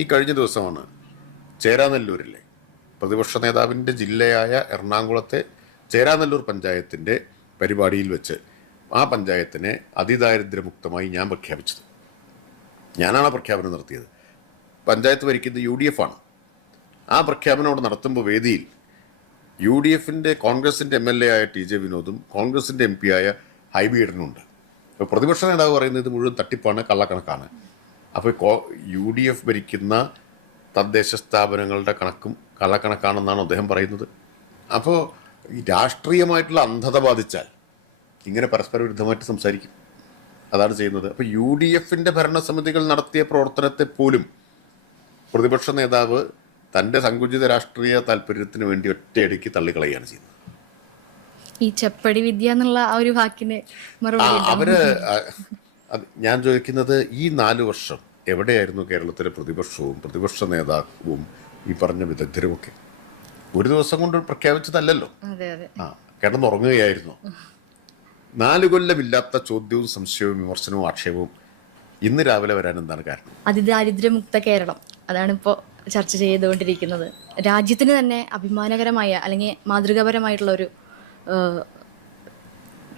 ഈ കഴിഞ്ഞ ദിവസമാണ് ചേരാനെല്ലൂരിലെ പ്രതിപക്ഷ നേതാവിൻ്റെ ജില്ലയായ എറണാകുളത്തെ ചേരാനെല്ലൂർ പഞ്ചായത്തിൻ്റെ പരിപാടിയിൽ വെച്ച് ആ പഞ്ചായത്തിനെ അതിദാരിദ്ര്യമുക്തമായി ഞാൻ പ്രഖ്യാപിച്ചത്. ഞാനാണ് ആ പ്രഖ്യാപനം നടത്തിയത്. പഞ്ചായത്ത് ഭരിക്കുന്നത് UDF ആണ്. ആ പ്രഖ്യാപനം അവിടെ നടത്തുമ്പോൾ വേദിയിൽ UDFിൻ്റെ കോൺഗ്രസിൻ്റെ MLA ആയ TJ വിനോദും കോൺഗ്രസിൻ്റെ MP ആയ ഹൈബി ഈഡനുണ്ട്. അപ്പോൾ പ്രതിപക്ഷ നേതാവ് പറയുന്നത് മുഴുവൻ തട്ടിപ്പാണ്, കള്ളക്കണക്കാണ്. അപ്പോൾ UDF ഭരിക്കുന്ന തദ്ദേശ സ്ഥാപനങ്ങളുടെ കണക്കും കള്ളക്കണക്കാണെന്നാണ് അദ്ദേഹം പറയുന്നത്. അപ്പോൾ ഈ രാഷ്ട്രീയമായിട്ടുള്ള അന്ധത ബാധിച്ചാൽ ഇങ്ങനെ പരസ്പര വിരുദ്ധമായിട്ട് സംസാരിക്കും. അതാണ് ചെയ്യുന്നത്. അപ്പോൾ UDFിൻ്റെ ഭരണസമിതികൾ നടത്തിയ പ്രവർത്തനത്തെ പോലും പ്രതിപക്ഷ നേതാവ് തൻ്റെ സങ്കുചിത രാഷ്ട്രീയ താല്പര്യത്തിന് വേണ്ടി ഒറ്റയടിക്ക് തള്ളിക്കളയാണ് ചെയ്യുന്നത്. ഈ ചെപ്പടി വിദ്യ എന്നുള്ള ആ ഒരു വാക്കിന് അവര് ഞാൻ ചോദിക്കുന്നത്, ഈ 4 വർഷം എവിടെയായിരുന്നു കേരളത്തിലെ പ്രതിപക്ഷവും പ്രതിപക്ഷ നേതാവും ഈ പറഞ്ഞ വിദഗ്ധരുമൊക്കെ? ഒരു ദിവസം കൊണ്ട് പ്രഖ്യാപിച്ചതല്ലല്ലോ. കിടന്നുറങ്ങുകയായിരുന്നു. 4 കൊല്ലമില്ലാത്ത ചോദ്യവും സംശയവും വിമർശനവും ആക്ഷേപവും ഇന്ന് രാവിലെ വരാൻ എന്താണ് കാരണം? അതിദാരിദ്ര്യമുക്ത കേരളം, അതാണ് ഇപ്പോൾ ചർച്ച ചെയ്തുകൊണ്ടിരിക്കുന്നത്. രാജ്യത്തിന് തന്നെ അഭിമാനകരമായ അല്ലെങ്കിൽ മാതൃകാപരമായിട്ടുള്ള ഒരു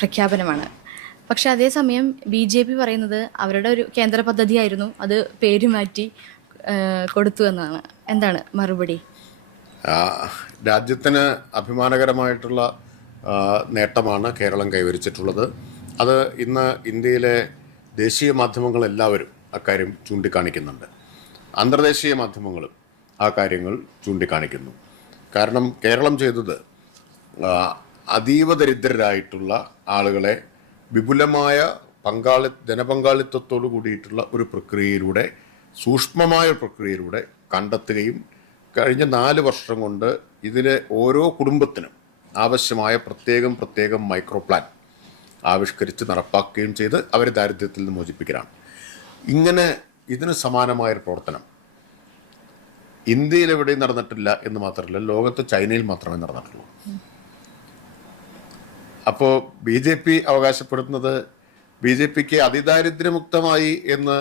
പ്രഖ്യാപനമാണ്. പക്ഷെ അതേസമയം BJP പറയുന്നത് അവരുടെ ഒരു കേന്ദ്ര പദ്ധതിയായിരുന്നു, അത് പേര് മാറ്റി കൊടുത്തു എന്നാണ്. എന്താണ് മറുപടി? രാജ്യത്തിന് അഭിമാനകരമായിട്ടുള്ള നേട്ടമാണ് കേരളം കൈവരിച്ചിട്ടുള്ളത്. അത് ഇന്ന് ഇന്ത്യയിലെ ദേശീയ മാധ്യമങ്ങളെല്ലാവരും അക്കാര്യം ചൂണ്ടിക്കാണിക്കുന്നുണ്ട്. അന്തർദേശീയ മാധ്യമങ്ങളും ആ കാര്യങ്ങൾ ചൂണ്ടിക്കാണിക്കുന്നു. കാരണം കേരളം ചെയ്തത് അതീവ ദരിദ്രരായിട്ടുള്ള ആളുകളെ വിപുലമായ ജനപങ്കാളിത്തത്തോടു കൂടിയിട്ടുള്ള ഒരു പ്രക്രിയയിലൂടെ, സൂക്ഷ്മമായ പ്രക്രിയയിലൂടെ കണ്ടെത്തുകയും കഴിഞ്ഞ 4 വർഷം കൊണ്ട് ഇതിലെ ഓരോ കുടുംബത്തിനും ആവശ്യമായ പ്രത്യേകം മൈക്രോ പ്ലാൻ ആവിഷ്കരിച്ച് നടപ്പാക്കുകയും ചെയ്ത് അവരെ ദാരിദ്ര്യത്തിൽ നിന്ന് മോചിപ്പിക്കലാണ്. ഇങ്ങനെ ഇതിന് സമാനമായൊരു പ്രവർത്തനം ഇന്ത്യയിൽ എവിടെയും നടന്നിട്ടില്ല എന്ന് മാത്രമല്ല, ലോകത്ത് ചൈനയിൽ മാത്രമേ നടന്നിട്ടുള്ളൂ. അപ്പോൾ BJP അവകാശപ്പെടുന്നത് BJPക്ക് അതിദാരിദ്ര്യമുക്തമായി എന്ന്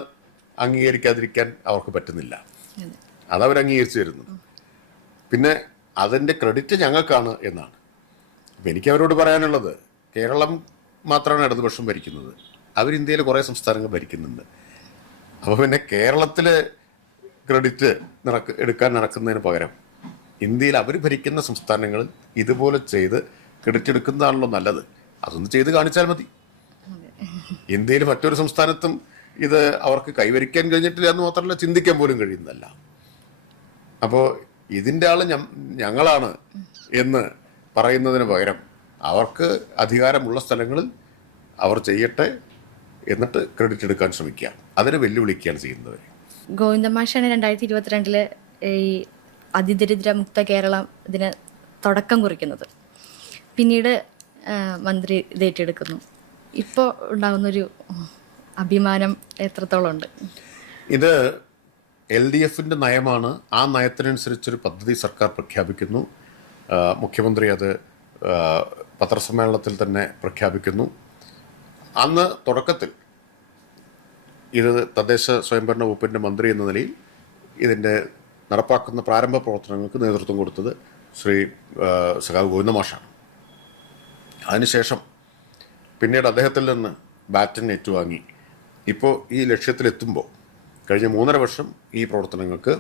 അംഗീകരിക്കാതിരിക്കാൻ അവർക്ക് പറ്റുന്നില്ല. അതവർ അംഗീകരിച്ചു വരുന്നു. പിന്നെ അതിൻ്റെ ക്രെഡിറ്റ് ഞങ്ങൾക്കാണ് എന്നാണ്. അപ്പം എനിക്ക് അവരോട് പറയാനുള്ളത്, കേരളം മാത്രമാണ് ഇടതുപക്ഷം ഭരിക്കുന്നത്, അവർ ഇന്ത്യയിൽ കുറേ സംസ്ഥാനങ്ങൾ ഭരിക്കുന്നുണ്ട്. അപ്പോൾ പിന്നെ കേരളത്തിലെ ക്രെഡിറ്റ് എടുക്കാൻ നടക്കുന്നതിന് പകരം ഇന്ത്യയിൽ അവർ ഭരിക്കുന്ന സംസ്ഥാനങ്ങളിൽ ഇതുപോലെ ചെയ്ത് ക്രെഡിറ്റ് എടുക്കുന്നതാണല്ലോ നല്ലത്. അതൊന്ന് ചെയ്ത് കാണിച്ചാൽ മതി. ഇന്ത്യയിൽ മറ്റൊരു സംസ്ഥാനത്തും ഇത് അവർക്ക് കൈവരിക്കാൻ കഴിഞ്ഞിട്ടില്ല എന്ന് മാത്രമല്ല, ചിന്തിക്കാൻ പോലും കഴിയുന്നതല്ല. അപ്പോൾ ഇതിൻ്റെ ആൾ ഞങ്ങളാണ് എന്ന് പറയുന്നതിന് പകരം അവർക്ക് അധികാരമുള്ള സ്ഥലങ്ങളിൽ അവർ ചെയ്യട്ടെ, എന്നിട്ട് ക്രെഡിറ്റ് എടുക്കാൻ ശ്രമിക്കുക. അതിനെ വെല്ലുവിളിക്കുകയാണ് ചെയ്യുന്നത്. ഗോവിന്ദമാഷാണ് 2022 ഈ അതിദരിദ്രമുക്ത കേരളം ഇതിന് തുടക്കം കുറിക്കുന്നത്. പിന്നീട് മന്ത്രി ഇത് ഏറ്റെടുക്കുന്നു. ഇപ്പോൾ ഉണ്ടാകുന്നൊരു അഭിമാനം എത്രത്തോളം ഉണ്ട്? ഇത് LDFിൻ്റെ നയമാണ്. ആ നയത്തിനനുസരിച്ചൊരു പദ്ധതി സർക്കാർ പ്രഖ്യാപിക്കുന്നു. മുഖ്യമന്ത്രി അത് പത്രസമ്മേളനത്തിൽ തന്നെ പ്രഖ്യാപിക്കുന്നു. അന്ന് തുടക്കത്തിൽ ഇത് തദ്ദേശ സ്വയംഭരണ വകുപ്പിൻ്റെ മന്ത്രി എന്ന നിലയിൽ ഇതിൻ്റെ നടപ്പാക്കുന്ന പ്രാരംഭ പ്രവർത്തനങ്ങൾക്ക് നേതൃത്വം കൊടുത്തത് ശ്രീ സഖാവ് ഗോവിന്ദമാഷാണ്. അതിനുശേഷം പിന്നീട് അദ്ദേഹത്തിൽ നിന്ന് ബാറ്റൺ ഏറ്റുവാങ്ങി ഇപ്പോൾ ഈ ലക്ഷ്യത്തിലെത്തുമ്പോൾ കഴിഞ്ഞ 3.5 വർഷം ഈ പ്രവർത്തനങ്ങൾക്ക്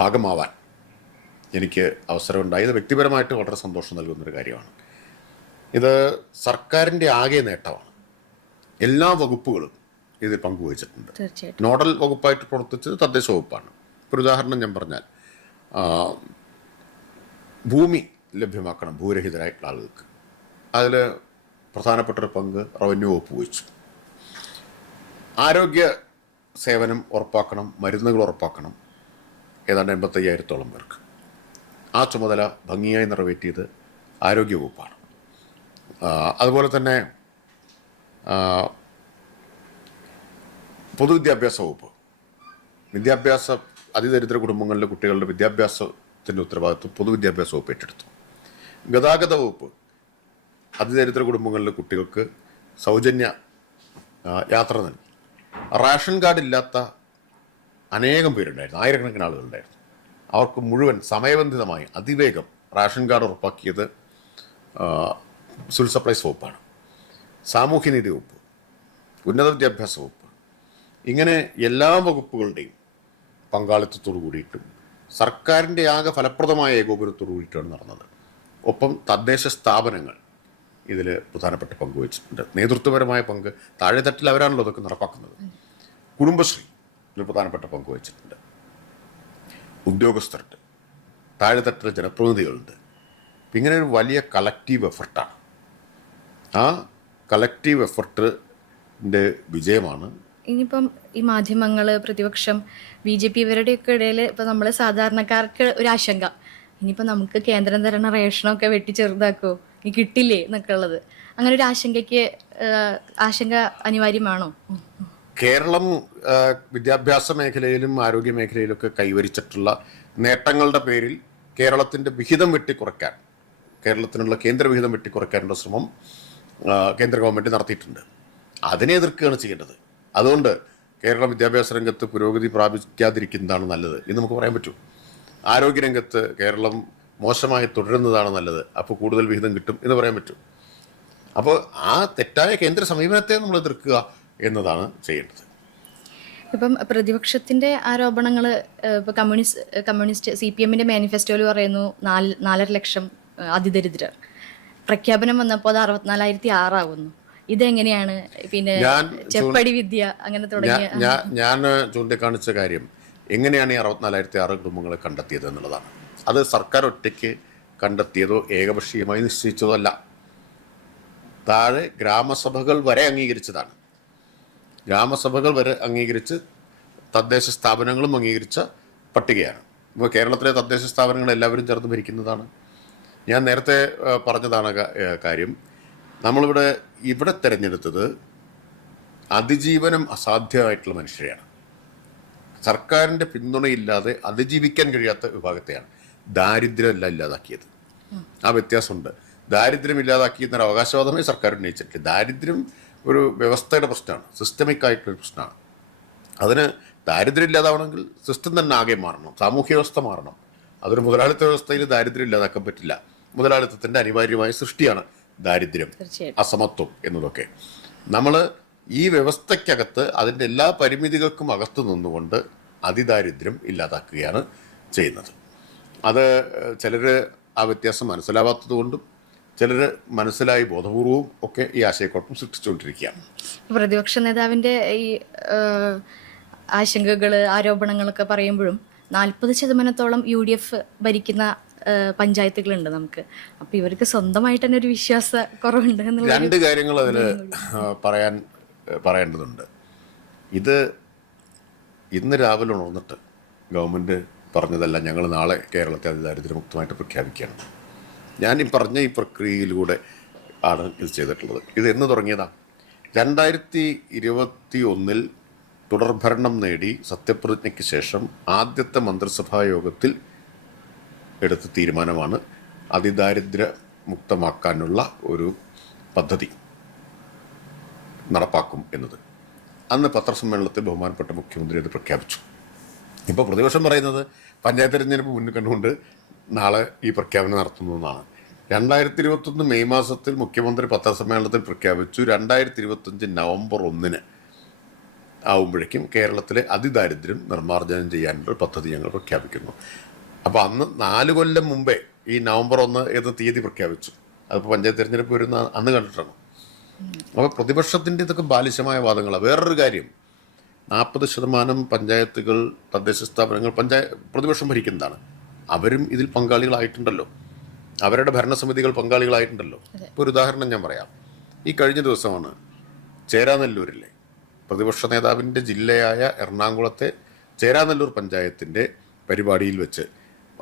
ഭാഗമാവാൻ എനിക്ക് അവസരമുണ്ടായി. ഇത് വ്യക്തിപരമായിട്ട് വളരെ സന്തോഷം നൽകുന്നൊരു കാര്യമാണ്. ഇത് സർക്കാരിൻ്റെ ആകെ നേട്ടമാണ്. എല്ലാ വകുപ്പുകളും ഇതിൽ പങ്കുവഹിച്ചിട്ടുണ്ട്. നോഡൽ വകുപ്പായിട്ട് പ്രവർത്തിച്ചത് തദ്ദേശ വകുപ്പാണ്. ഒരു ഉദാഹരണം ഞാൻ പറഞ്ഞാൽ, ഭൂമി ലഭ്യമാക്കണം ഭൂരഹിതരായിട്ടുള്ള ആളുകൾക്ക്. അതിൽ പ്രധാനപ്പെട്ടൊരു പങ്ക് റവന്യൂ വകുപ്പ് വഹിച്ചു. ആരോഗ്യ സേവനം ഉറപ്പാക്കണം, മരുന്നുകൾ ഉറപ്പാക്കണം, ഏതാണ്ട് 85,000-ഓളം പേർക്ക്. ആ ചുമതല ഭംഗിയായി നിറവേറ്റിയത് ആരോഗ്യവകുപ്പാണ്. അതുപോലെ തന്നെ പൊതുവിദ്യാഭ്യാസ വകുപ്പ്, അതിദരിദ്ര കുടുംബങ്ങളിലെ കുട്ടികളുടെ വിദ്യാഭ്യാസത്തിൻ്റെ ഉത്തരവാദിത്വം പൊതുവിദ്യാഭ്യാസ വകുപ്പ് ഏറ്റെടുത്തു. ഗതാഗത വകുപ്പ് അതിദരിദ്ര കുടുംബങ്ങളിലെ കുട്ടികൾക്ക് സൗജന്യ യാത്ര നൽകി. റേഷൻ കാർഡ് ഇല്ലാത്ത അനേകം പേരുണ്ടായിരുന്നു, ആയിരക്കണക്കിന് ആളുകളുണ്ടായിരുന്നു. അവർക്ക് മുഴുവൻ സമയബന്ധിതമായി അതിവേഗം റേഷൻ കാർഡ് ഉറപ്പാക്കിയത് സിവിൽ സപ്ലൈസ് വകുപ്പാണ്, സാമൂഹ്യനീതി വകുപ്പ്, ഉന്നത വിദ്യാഭ്യാസ വകുപ്പ്, ഇങ്ങനെ എല്ലാ വകുപ്പുകളുടെയും പങ്കാളിത്തത്തോടു കൂടിയിട്ടും സർക്കാരിൻ്റെ ആകെ ഫലപ്രദമായ ഏകോപനത്തോടു കൂടിയിട്ടാണ് നടന്നത്. ഒപ്പം തദ്ദേശ സ്ഥാപനങ്ങൾ ഇതിൽ പ്രധാനപ്പെട്ട പങ്ക് വഹിച്ചിട്ടുണ്ട്. നേതൃത്വപരമായ പങ്ക് താഴെത്തട്ടിൽ അവരാണല്ലോ അതൊക്കെ നടപ്പാക്കുന്നത്. കുടുംബശ്രീ ഇതിൽ പ്രധാനപ്പെട്ട പങ്ക് വഹിച്ചിട്ടുണ്ട്. ഉദ്യോഗസ്ഥരുണ്ട്, താഴെത്തട്ടിലെ ജനപ്രതിനിധികളുണ്ട്. ഇങ്ങനെ ഒരു വലിയ കളക്റ്റീവ് എഫർട്ടാണ്. ആ കളക്റ്റീവ് എഫർട്ടിൻ്റെ വിജയമാണ്. ഇനിയിപ്പം ഈ മാധ്യമങ്ങൾ, പ്രതിപക്ഷം, BJP ഇവരുടെയൊക്കെ ഇടയിൽ ഇപ്പം നമ്മൾ സാധാരണക്കാർക്ക് ഒരു ആശങ്ക, ഇനിയിപ്പോൾ നമുക്ക് കേന്ദ്രം തരണ റേഷനൊക്കെ വെട്ടി ചെറുതാക്കുമോ, ഇനി കിട്ടില്ലേ എന്നൊക്കെ ഉള്ളത്. അങ്ങനെ ഒരു ആശങ്ക അനിവാര്യമാണോ? കേരളം വിദ്യാഭ്യാസ മേഖലയിലും ആരോഗ്യ മേഖലയിലൊക്കെ കൈവരിച്ചിട്ടുള്ള നേട്ടങ്ങളുടെ പേരിൽ കേരളത്തിൻ്റെ വിഹിതം വെട്ടിക്കുറയ്ക്കാൻ, കേരളത്തിനുള്ള കേന്ദ്ര വിഹിതം വെട്ടിക്കുറയ്ക്കാനുള്ള ശ്രമം കേന്ദ്ര ഗവൺമെൻറ് നടത്തിയിട്ടുണ്ട്. അതിനെ എതിർക്കുകയാണ് ചെയ്യേണ്ടത്. അതുകൊണ്ട് കേരള വിദ്യാഭ്യാസ രംഗത്ത് പുരോഗതി പ്രാപിക്കാതിരിക്കുന്നതാണ് നല്ലത് എന്ന് നമുക്ക് പറയാൻ പറ്റൂ. ആരോഗ്യരംഗത്ത് കേരളം മോശമായി തുടരുന്നതാണ് നല്ലത്, അപ്പോൾ കൂടുതൽ വിഹിതം കിട്ടും എന്ന് പറയാൻ പറ്റും. അപ്പോൾ ആ തെറ്റായ കേന്ദ്ര സമീപനത്തെ നമ്മൾ എതിർക്കുക എന്നതാണ് ചെയ്യേണ്ടത്. ഇപ്പം പ്രതിപക്ഷത്തിൻ്റെ ആരോപണങ്ങൾ, ഇപ്പോൾ കമ്മ്യൂണിസ്റ്റ് CPM-ൻ്റെ മാനിഫെസ്റ്റോയിൽ പറയുന്നു 4.5 ലക്ഷം അതിദരിദ്രർ. പ്രഖ്യാപനം വന്നപ്പോൾ അത് 64,600 ആകുന്നു. ഇതെങ്ങനെയാണ്? പിന്നെ ചെപ്പടി വിദ്യ അങ്ങനെ തുടങ്ങിയ ഞാൻ ചൂണ്ടിക്കാണിച്ച കാര്യം എങ്ങനെയാണ് ഈ 64,600 കുടുംബങ്ങളെ കണ്ടെത്തിയത് എന്നുള്ളതാണ്. അത് സർക്കാർ ഒറ്റയ്ക്ക് കണ്ടെത്തിയതോ ഏകപക്ഷീയമായി നിശ്ചയിച്ചതോ അല്ല. താഴെ ഗ്രാമസഭകൾ വരെ അംഗീകരിച്ചതാണ്. ഗ്രാമസഭകൾ വരെ അംഗീകരിച്ച് തദ്ദേശ സ്ഥാപനങ്ങളും അംഗീകരിച്ച പട്ടികയാണ്. ഇപ്പോൾ കേരളത്തിലെ തദ്ദേശ സ്ഥാപനങ്ങൾ എല്ലാവരും ചേർന്ന് ഭരിക്കുന്നതാണ്. ഞാൻ നേരത്തെ പറഞ്ഞതാണ് കാര്യം. ഇവിടെ തിരഞ്ഞെടുത്തത് അതിജീവനം അസാധ്യമായിട്ടുള്ള മനുഷ്യരെയാണ്. സർക്കാരിൻ്റെ പിന്തുണയില്ലാതെ അതിജീവിക്കാൻ കഴിയാത്ത വിഭാഗത്തെയാണ്. ദാരിദ്ര്യമല്ല ഇല്ലാതാക്കിയത്. ആ വ്യത്യാസമുണ്ട്. ദാരിദ്ര്യം ഇല്ലാതാക്കിയെന്നൊരു അവകാശവാദമേ സർക്കാർ ഉന്നയിച്ചിട്ടില്ല. ദാരിദ്ര്യം ഒരു വ്യവസ്ഥയുടെ പ്രശ്നമാണ്, സിസ്റ്റമിക് ആയിട്ടുള്ളൊരു പ്രശ്നമാണ്. അതിന് ദാരിദ്ര്യം ഇല്ലാതാവണമെങ്കിൽ സിസ്റ്റം തന്നെ ആകെ മാറണം, സാമൂഹ്യ വ്യവസ്ഥ മാറണം. അതൊരു മുതലാളിത്ത വ്യവസ്ഥയിൽ ദാരിദ്ര്യം ഇല്ലാതാക്കാൻ പറ്റില്ല. മുതലാളിത്തത്തിൻ്റെ അനിവാര്യമായ സൃഷ്ടിയാണ് ദാരിദ്ര്യം, അസമത്വം എന്നതൊക്കെ. നമ്മൾ ഈ വ്യവസ്ഥയ്ക്കകത്ത് അതിൻ്റെ എല്ലാ പരിമിതികൾക്കും അകത്ത് നിന്നുകൊണ്ട് അതിദാരിദ്ര്യം ഇല്ലാതാക്കുകയാണ് ചെയ്യുന്നത്. അത് ചിലർ ആ വ്യത്യാസം മനസ്സിലാവാത്തത് കൊണ്ടും ചിലർ മനസ്സിലായി ബോധപൂർവവും ഒക്കെ ഈ ആശയക്കുഴപ്പം സൃഷ്ടിച്ചുകൊണ്ടിരിക്കുകയാണ്. പ്രതിപക്ഷ നേതാവിൻ്റെ ഈ ആശങ്കകൾ, ആരോപണങ്ങളൊക്കെ പറയുമ്പോഴും 40% UDF ഭരിക്കുന്ന പഞ്ചായത്തുകളുണ്ട് നമുക്ക്. അപ്പോൾ ഇവർക്ക് സ്വന്തമായിട്ട് തന്നെ ഒരു വിശ്വാസ കുറവുണ്ട് എന്നുള്ള 2 കാര്യങ്ങൾ അതിൽ പറയേണ്ടതുണ്ട്. ഇന്ന് രാവിലെ ഉണർന്നിട്ട് ഗവൺമെൻറ് പറഞ്ഞതല്ല ഞങ്ങൾ നാളെ കേരളത്തെ അതിദാരിദ്ര്യമുക്തമായിട്ട് പ്രഖ്യാപിക്കുകയാണ്. ഞാൻ ഈ പറഞ്ഞ ഈ പ്രക്രിയയിലൂടെ ആണ് ഇത് ചെയ്തിട്ടുള്ളത്. ഇത് എന്ന് തുടങ്ങിയതാണ്. 2021 തുടർഭരണം നേടി സത്യപ്രതിജ്ഞയ്ക്ക് ശേഷം ആദ്യത്തെ മന്ത്രിസഭാ യോഗത്തിൽ എടുത്ത തീരുമാനമാണ് അതിദാരിദ്ര്യമുക്തമാക്കാനുള്ള ഒരു പദ്ധതി നടപ്പാക്കും എന്നത്. അന്ന് പത്രസമ്മേളനത്തിൽ ബഹുമാനപ്പെട്ട മുഖ്യമന്ത്രി അത് പ്രഖ്യാപിച്ചു. ഇപ്പോൾ പ്രതിപക്ഷം പറയുന്നത് പഞ്ചായത്ത് തെരഞ്ഞെടുപ്പ് മുന്നിൽ കണ്ടുകൊണ്ട് നാളെ ഈ പ്രഖ്യാപനം നടത്തുന്നു എന്നാണ്. 2021 മെയ് മാസത്തിൽ മുഖ്യമന്ത്രി പത്രസമ്മേളനത്തിൽ പ്രഖ്യാപിച്ചു 2025 നവംബർ 1 ആവുമ്പോഴേക്കും കേരളത്തിലെ അതിദാരിദ്ര്യം നിർമ്മാർജ്ജനം ചെയ്യാനുള്ള പദ്ധതി ഞങ്ങൾ പ്രഖ്യാപിക്കുന്നു. അപ്പോൾ അന്ന് 4 കൊല്ലം മുമ്പേ ഈ നവംബർ 1 ഏത് തീയതി പ്രഖ്യാപിച്ചു. അതിപ്പോൾ പഞ്ചായത്ത് തെരഞ്ഞെടുപ്പ് വരുന്ന അന്ന് കണ്ടിട്ടാണ്. അപ്പോൾ പ്രതിപക്ഷത്തിൻ്റെ ഇതൊക്കെ ബാലിശമായ വാദങ്ങളാണ്. വേറൊരു കാര്യം, 40% പഞ്ചായത്തുകൾ, തദ്ദേശ സ്ഥാപനങ്ങൾ പ്രതിപക്ഷം ഭരിക്കുന്നതാണ്. അവരും ഇതിൽ പങ്കാളികളായിട്ടുണ്ടല്ലോ, അവരുടെ ഭരണസമിതികൾ പങ്കാളികളായിട്ടുണ്ടല്ലോ. ഇപ്പോൾ ഒരു ഉദാഹരണം ഞാൻ പറയാം. ഈ കഴിഞ്ഞ ദിവസമാണ് ചേരാനെല്ലൂരിലെ പ്രതിപക്ഷ നേതാവിൻ്റെ ജില്ലയായ എറണാകുളത്തെ ചേരാനെല്ലൂർ പഞ്ചായത്തിൻ്റെ പരിപാടിയിൽ വെച്ച്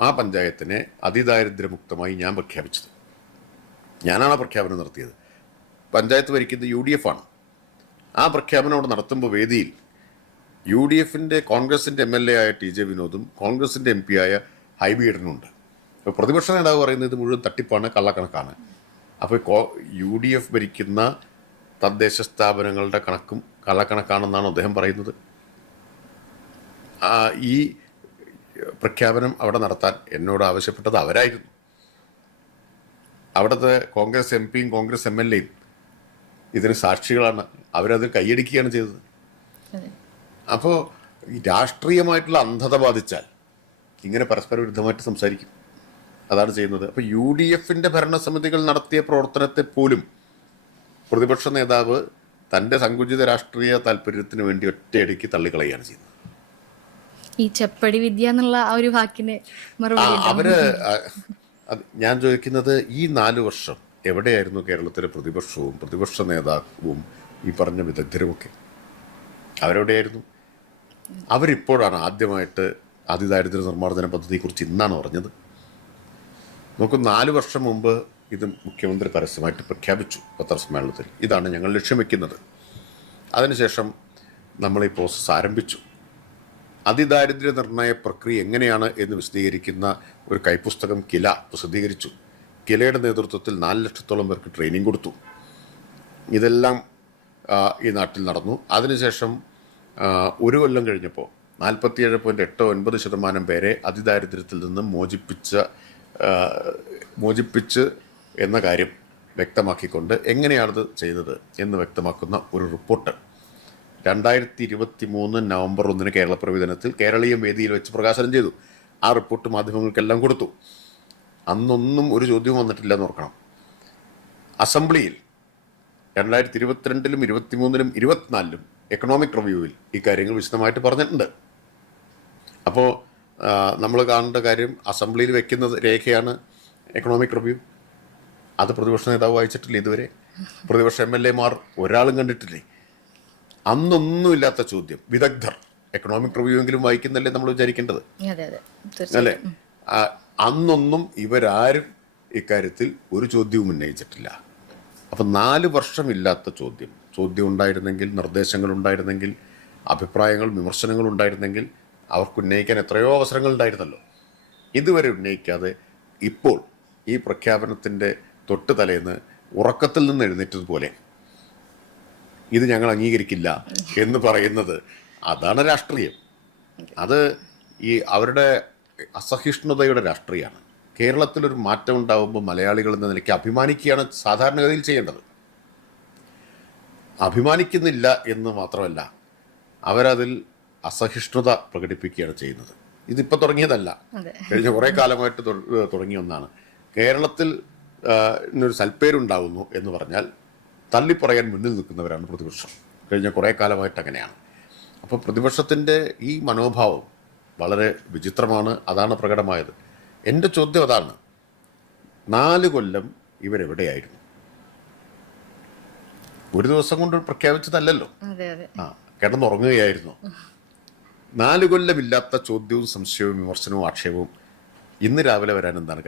ആ പഞ്ചായത്തിനെ അതിദാരിദ്ര്യമുക്തമായി ഞാൻ പ്രഖ്യാപിച്ചത്. ഞാനാണ് പ്രഖ്യാപനം നടത്തിയത്. പഞ്ചായത്ത് ഭരിക്കുന്നത് UDF ആണ്. ആ പ്രഖ്യാപനം അവിടെ നടത്തുമ്പോൾ വേദിയിൽ UDFൻ്റെ കോൺഗ്രസിൻ്റെ MLA ആയ TJ വിനോദും കോൺഗ്രസിൻ്റെ MP ആയ ഹൈബി ഈഡനുണ്ട്. അപ്പോൾ പ്രതിപക്ഷ നേതാവ് പറയുന്നത് ഇത് മുഴുവൻ തട്ടിപ്പാണ്, കള്ളക്കണക്കാണ്. അപ്പോൾ UDF ഭരിക്കുന്ന തദ്ദേശ സ്ഥാപനങ്ങളുടെ കണക്കും കള്ളക്കണക്കാണെന്നാണ് അദ്ദേഹം പറയുന്നത്. ഈ പ്രഖ്യാപനം അവിടെ നടത്താൻ എന്നോട് ആവശ്യപ്പെട്ടത് അവരായിരുന്നു. അവിടുത്തെ കോൺഗ്രസ് എം പിയും കോൺഗ്രസ് എം എൽ എയും ഇതിന് സാക്ഷികളാണ്. അവരത് കൈയടിക്കുകയാണ് ചെയ്തത്. അപ്പോൾ രാഷ്ട്രീയമായിട്ടുള്ള അന്ധത ബാധിച്ചാൽ ഇങ്ങനെ പരസ്പര വിരുദ്ധമായിട്ട് സംസാരിക്കും. അതാണ് ചെയ്യുന്നത്. അപ്പോൾ UDFന്റെ ഭരണസമിതികൾ നടത്തിയ പ്രവർത്തനത്തെ പോലും പ്രതിപക്ഷ നേതാവ് തൻ്റെ സങ്കുചിത രാഷ്ട്രീയ താല്പര്യത്തിന് വേണ്ടി ഒറ്റയടിക്ക് തള്ളിക്കളയുകയാണ് ചെയ്യുന്നത്. ഈ ചെപ്പടി വിദ്യ എന്നുള്ള ആ ഒരു വാക്കിന് മറുപടി അവര് ഞാൻ ചോദിക്കുന്നത്, ഈ 4 വർഷം എവിടെയായിരുന്നു കേരളത്തിലെ പ്രതിപക്ഷവും പ്രതിപക്ഷ നേതാവും ഈ പറഞ്ഞ വിദഗ്ധരുമൊക്കെ? അവരെവിടെയായിരുന്നു? അവരിപ്പോഴാണ് ആദ്യമായിട്ട് അതിദാരിദ്ര്യ നിർമ്മാർജ്ജന പദ്ധതിയെക്കുറിച്ച് ഇന്നാണ് പറഞ്ഞത്. നമുക്ക് 4 വർഷം മുമ്പ് ഇത് മുഖ്യമന്ത്രി പരസ്യമായിട്ട് പ്രഖ്യാപിച്ചു പത്രസമ്മേളനത്തിൽ. ഇതാണ് ഞങ്ങൾ ലക്ഷ്യം വയ്ക്കുന്നത്. അതിനുശേഷം നമ്മൾ ഈ പ്രോസസ്സ് ആരംഭിച്ചു. അതിദാരിദ്ര്യ നിർണയ പ്രക്രിയ എങ്ങനെയാണ് എന്ന് വിശദീകരിക്കുന്ന ഒരു കൈപ്പുസ്തകം കില പ്രസിദ്ധീകരിച്ചു. കിലയുടെ നേതൃത്വത്തിൽ 4 ലക്ഷത്തോളം പേർക്ക് ട്രെയിനിങ് കൊടുത്തു. ഇതെല്ലാം ഈ നാട്ടിൽ നടന്നു. അതിനുശേഷം 1 കൊല്ലം കഴിഞ്ഞപ്പോൾ 47.89% പേരെ അതിദാരിദ്ര്യത്തിൽ നിന്ന് മോചിപ്പിച്ച് എന്ന കാര്യം വ്യക്തമാക്കിക്കൊണ്ട് എങ്ങനെയാണത് ചെയ്തത് എന്ന് വ്യക്തമാക്കുന്ന ഒരു റിപ്പോർട്ട് 2023 നവംബർ 1 കേരളപ്പിറവി ദിനത്തിൽ കേരളീയ വേദിയിൽ വെച്ച് പ്രകാശനം ചെയ്തു. ആ റിപ്പോർട്ട് മാധ്യമങ്ങൾക്കെല്ലാം കൊടുത്തു. അന്നൊന്നും ഒരു ചോദ്യവും വന്നിട്ടില്ല എന്ന് ഓർക്കണം. അസംബ്ലിയിൽ 2022-ലും 23-ലും 24-ലും എക്കണോമിക് റിവ്യൂവിൽ ഈ കാര്യങ്ങൾ വിശദമായിട്ട് പറഞ്ഞിട്ടുണ്ട്. അപ്പോൾ നമ്മൾ കാണേണ്ട കാര്യം, അസംബ്ലിയിൽ വെക്കുന്നത് രേഖയാണ് എക്കണോമിക് റിവ്യൂ. അത് പ്രതിപക്ഷ നേതാവ് വായിച്ചിട്ടില്ല ഇതുവരെ. പ്രതിപക്ഷ MLA-മാർ ഒരാളും കണ്ടിട്ടില്ലേ? അന്നൊന്നുമില്ലാത്ത ചോദ്യം വിദഗ്ധർ എക്കണോമിക് റിവ്യൂ എങ്കിലും വായിക്കുന്നല്ലേ നമ്മൾ വിചാരിക്കേണ്ടത്, അല്ലേ? അന്നൊന്നും ഇവരാരും ഇക്കാര്യത്തിൽ ഒരു ചോദ്യവും ഉന്നയിച്ചിട്ടില്ല. അപ്പം 4 വർഷമില്ലാത്ത ചോദ്യം ഉണ്ടായിരുന്നെങ്കിൽ, നിർദ്ദേശങ്ങൾ ഉണ്ടായിരുന്നെങ്കിൽ, അഭിപ്രായങ്ങൾ വിമർശനങ്ങൾ ഉണ്ടായിരുന്നെങ്കിൽ അവർക്ക് ഉന്നയിക്കാൻ എത്രയോ അവസരങ്ങൾ ഉണ്ടായിരുന്നല്ലോ. ഇതുവരെ ഉന്നയിക്കാതെ ഇപ്പോൾ ഈ പ്രഖ്യാപനത്തിൻ്റെ തൊട്ട് തലേന്ന് ഉറക്കത്തിൽ നിന്ന് എഴുന്നേറ്റതുപോലെ ഇത് ഞങ്ങൾ അംഗീകരിക്കില്ല എന്ന് പറയുന്നത്, അതാണ് രാഷ്ട്രീയം. അത് ഈ അവരുടെ അസഹിഷ്ണുതയുടെ രാഷ്ട്രീയമാണ്. കേരളത്തിലൊരു മാറ്റം ഉണ്ടാകുമ്പോൾ മലയാളികൾ എന്ന നിലയ്ക്ക് അഭിമാനിക്കുകയാണ് സാധാരണഗതിയിൽ ചെയ്യേണ്ടത്. അഭിമാനിക്കുന്നില്ല എന്ന് മാത്രമല്ല, അവരതിൽ അസഹിഷ്ണുത പ്രകടിപ്പിക്കുകയാണ് ചെയ്യുന്നത്. ഇതിപ്പോൾ തുടങ്ങിയതല്ല, കഴിഞ്ഞ കുറേ കാലമായിട്ട് തുടങ്ങിയ ഒന്നാണ്. കേരളത്തിൽ ഒരു സൽപ്പേരുണ്ടാകുന്നു എന്ന് പറഞ്ഞാൽ തള്ളിപ്പറയാൻ മുന്നിൽ നിൽക്കുന്നവരാണ് പ്രതിപക്ഷം. കഴിഞ്ഞ കുറേ കാലമായിട്ട് അങ്ങനെയാണ്. അപ്പോൾ പ്രതിപക്ഷത്തിൻ്റെ ഈ മനോഭാവം വളരെ വിചിത്രമാണ്. അതാണ് പ്രകടമായത്. എൻ്റെ ചോദ്യം അതാണ്, 4 കൊല്ലം ഇവരെവിടെയായിരുന്നു? ഒരു ദിവസം കൊണ്ട് പ്രഖ്യാപിച്ചതല്ലല്ലോ. കിടന്നുറങ്ങുകയായിരുന്നു. 4 കൊല്ലമില്ലാത്ത ചോദ്യവും സംശയവും വിമർശനവും ആക്ഷേപവും ഇന്ന് രാവിലെ വരാൻ എന്താണ്?